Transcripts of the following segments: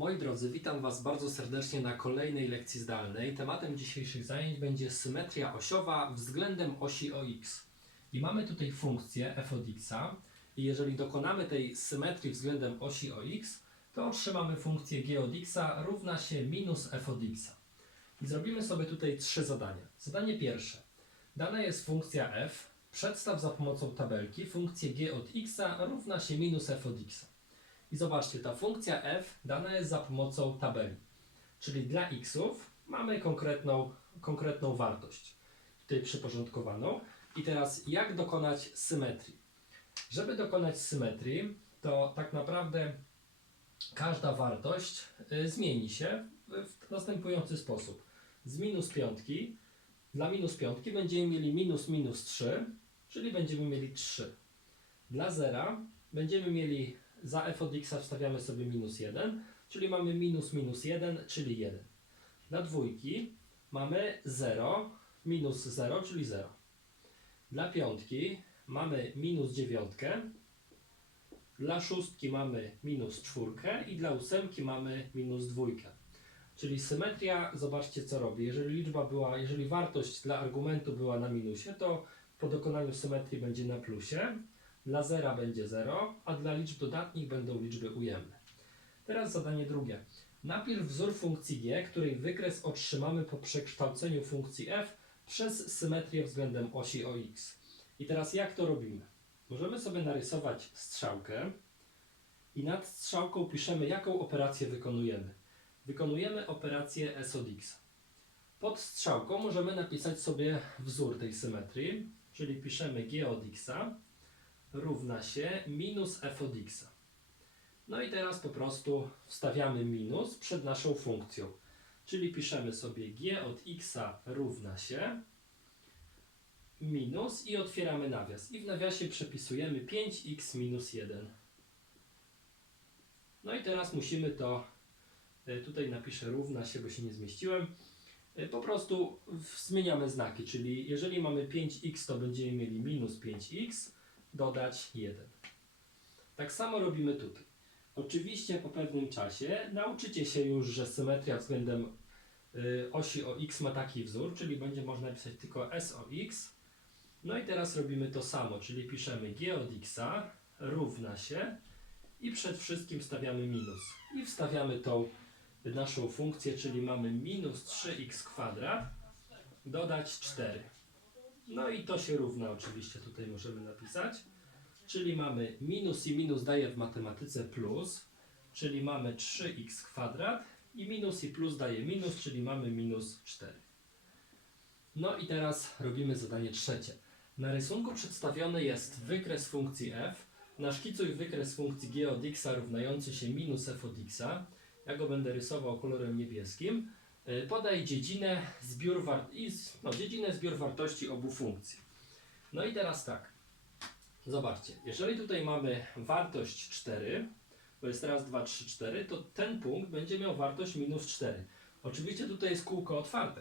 Moi drodzy, witam Was bardzo serdecznie na kolejnej lekcji zdalnej. Tematem dzisiejszych zajęć będzie symetria osiowa względem osi OX. I mamy tutaj funkcję f od x, i jeżeli dokonamy tej symetrii względem osi OX, to otrzymamy funkcję g od x równa się minus f od x. I zrobimy sobie tutaj trzy zadania. Zadanie pierwsze. Dana jest funkcja f. Przedstaw za pomocą tabelki funkcję g od x równa się minus f od x. I zobaczcie, ta funkcja f dana jest za pomocą tabeli. Czyli dla xów mamy konkretną, konkretną wartość, tutaj przyporządkowaną. I teraz jak dokonać symetrii? Żeby dokonać symetrii, to tak naprawdę każda wartość y, zmieni się w następujący sposób. Z minus piątki, dla minus piątki będziemy mieli minus minus 3, czyli będziemy mieli 3. Dla zera będziemy mieli za f od x wstawiamy sobie minus 1, czyli mamy minus minus 1, czyli 1. Dla dwójki mamy 0, minus 0, czyli 0. Dla piątki mamy minus dziewiątkę, dla szóstki mamy minus czwórkę i dla ósemki mamy minus dwójkę. Czyli symetria, zobaczcie co robi. Jeżeli liczba była, jeżeli wartość dla argumentu była na minusie, to po dokonaniu symetrii będzie na plusie. Dla zera będzie 0, a dla liczb dodatnich będą liczby ujemne. Teraz zadanie drugie. Napisz wzór funkcji g, której wykres otrzymamy po przekształceniu funkcji f przez symetrię względem osi ox. I teraz jak to robimy? Możemy sobie narysować strzałkę i nad strzałką piszemy, jaką operację wykonujemy. Wykonujemy operację s od x. Pod strzałką możemy napisać sobie wzór tej symetrii, czyli piszemy g od x równa się minus f od x. No i teraz po prostu wstawiamy minus przed naszą funkcją. Czyli piszemy sobie g od x równa się minus i otwieramy nawias. I w nawiasie przepisujemy 5x minus 1. No i teraz musimy to, e, tutaj napiszę równa się, bo się nie zmieściłem. E, Po prostu zmieniamy znaki, czyli jeżeli mamy 5x, to będziemy mieli minus 5x, dodać 1. Tak samo robimy tutaj. Oczywiście po pewnym czasie nauczycie się już, że symetria względem y, osi o x ma taki wzór, czyli będzie można napisać tylko s o x. No i teraz robimy to samo, czyli piszemy g od x równa się i przed wszystkim stawiamy minus. I wstawiamy tą naszą funkcję, czyli mamy minus 3x kwadrat dodać 4. No i to się równa oczywiście tutaj możemy napisać. Czyli mamy minus i minus daje w matematyce plus, czyli mamy 3x kwadrat i minus i plus daje minus, czyli mamy minus 4. No i teraz robimy zadanie trzecie. Na rysunku przedstawiony jest wykres funkcji f. Naszkicuj wykres funkcji g od x równający się minus f od x. Ja go będę rysował kolorem niebieskim. Y, Podaj dziedzinę, zbiór war- no, dziedzinę zbiór wartości obu funkcji. No i teraz tak. Zobaczcie, jeżeli tutaj mamy wartość 4, bo jest raz, 2, 3, 4, to ten punkt będzie miał wartość minus 4. Oczywiście tutaj jest kółko otwarte,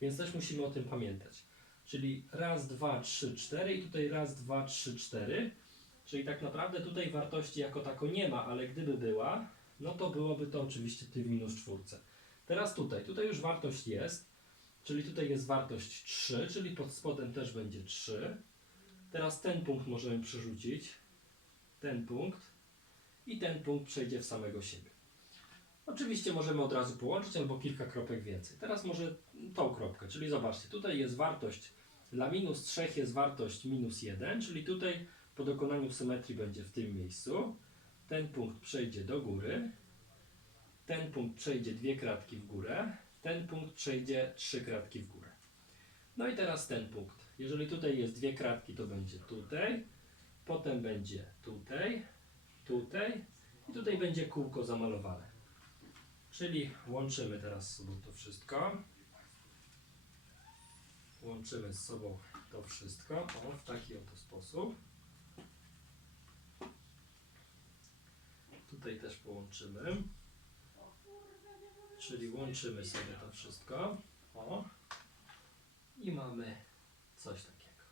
więc też musimy o tym pamiętać. Czyli raz, 2, 3, 4 i tutaj raz, 2, 3, 4. Czyli tak naprawdę tutaj wartości jako tako nie ma, ale gdyby była, no to byłoby to oczywiście w minus czwórce. Teraz tutaj, tutaj już wartość jest, czyli tutaj jest wartość 3, czyli pod spodem też będzie 3. Teraz ten punkt możemy przerzucić, ten punkt i ten punkt przejdzie w samego siebie. Oczywiście możemy od razu połączyć albo kilka kropek więcej. Teraz może tą kropkę, czyli zobaczcie, tutaj jest wartość, dla minus 3 jest wartość minus 1, czyli tutaj po dokonaniu symetrii będzie w tym miejscu. Ten punkt przejdzie do góry, ten punkt przejdzie dwie kratki w górę, ten punkt przejdzie trzy kratki w górę. No i teraz ten punkt. Jeżeli tutaj jest dwie kratki, to będzie tutaj, potem będzie tutaj, tutaj i tutaj będzie kółko zamalowane. Czyli łączymy teraz z sobą to wszystko. Łączymy z sobą to wszystko o, w taki oto sposób. Tutaj też połączymy. Czyli łączymy sobie to wszystko. O. I mamy coś takiego.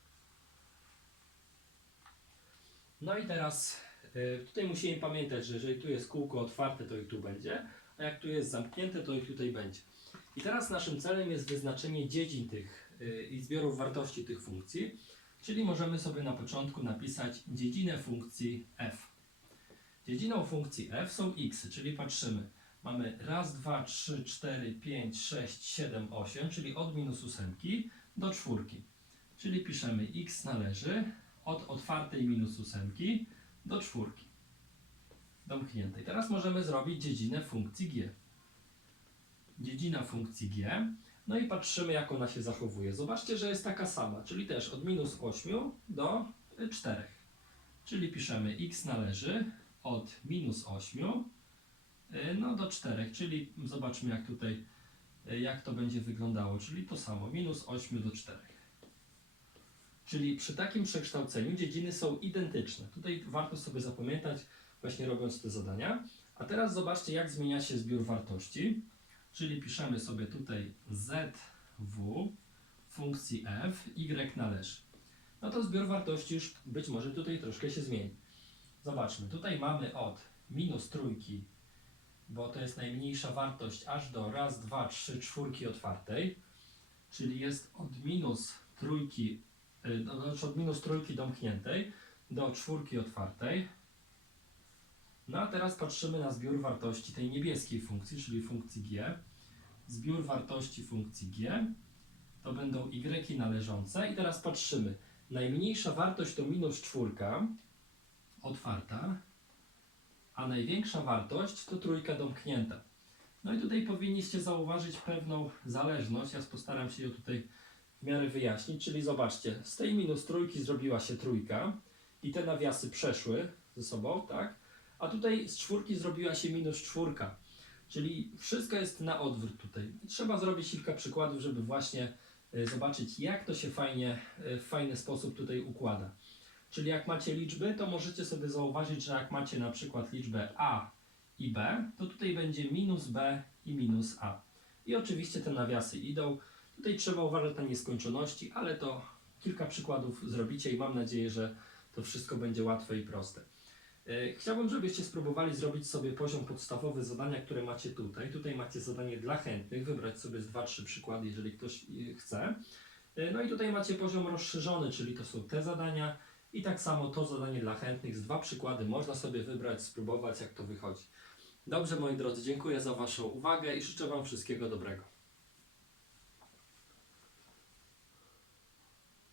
No i teraz y, tutaj musimy pamiętać, że jeżeli tu jest kółko otwarte, to i tu będzie, a jak tu jest zamknięte, to ich tutaj będzie. I teraz naszym celem jest wyznaczenie dziedzin tych y, i zbiorów wartości tych funkcji, czyli możemy sobie na początku napisać dziedzinę funkcji f. Dziedziną funkcji f są x, czyli patrzymy. Mamy raz, dwa, trzy, cztery, pięć, sześć, siedem, osiem, czyli od minus ósemki do czwórki. Czyli piszemy x należy od otwartej minus ósemki do czwórki. Domkniętej. Teraz możemy zrobić dziedzinę funkcji g. Dziedzina funkcji g. No i patrzymy, jak ona się zachowuje. Zobaczcie, że jest taka sama, czyli też od minus 8 do 4. Czyli piszemy x należy od minus 8 y, no do 4, czyli zobaczmy jak tutaj, y, jak to będzie wyglądało, czyli to samo, minus 8 do 4. Czyli przy takim przekształceniu dziedziny są identyczne. Tutaj warto sobie zapamiętać, właśnie robiąc te zadania. A teraz zobaczcie, jak zmienia się zbiór wartości. Czyli piszemy sobie tutaj zw funkcji f, y należy. No to zbiór wartości już być może tutaj troszkę się zmieni. Zobaczmy, tutaj mamy od minus trójki, bo to jest najmniejsza wartość, aż do raz, dwa, trzy, czwórki otwartej, czyli jest od minus trójki, znaczy od minus trójki domkniętej do czwórki otwartej. No a teraz patrzymy na zbiór wartości tej niebieskiej funkcji, czyli funkcji g. Zbiór wartości funkcji g to będą y należące i teraz patrzymy. Najmniejsza wartość to minus czwórka, otwarta, a największa wartość to trójka domknięta. No i tutaj powinniście zauważyć pewną zależność. Ja postaram się ją tutaj w miarę wyjaśnić. Czyli zobaczcie, z tej minus trójki zrobiła się trójka i te nawiasy przeszły ze sobą, tak? A tutaj z czwórki zrobiła się minus czwórka. Czyli wszystko jest na odwrót tutaj. Trzeba zrobić kilka przykładów, żeby właśnie y, zobaczyć, jak to się fajnie, y, w fajny sposób tutaj układa. Czyli jak macie liczby, to możecie sobie zauważyć, że jak macie na przykład liczbę a i b, to tutaj będzie minus b i minus a. I oczywiście te nawiasy idą. Tutaj trzeba uważać na nieskończoności, ale to kilka przykładów zrobicie i mam nadzieję, że to wszystko będzie łatwe i proste. E, Chciałbym, żebyście spróbowali zrobić sobie poziom podstawowy zadania, które macie tutaj. Tutaj macie zadanie dla chętnych, wybrać sobie z 2-3 przykłady, jeżeli ktoś e, chce. E, No i tutaj macie poziom rozszerzony, czyli to są te zadania i tak samo to zadanie dla chętnych z dwa przykłady. Można sobie wybrać, spróbować jak to wychodzi. Dobrze moi drodzy, dziękuję za Waszą uwagę i życzę Wam wszystkiego dobrego.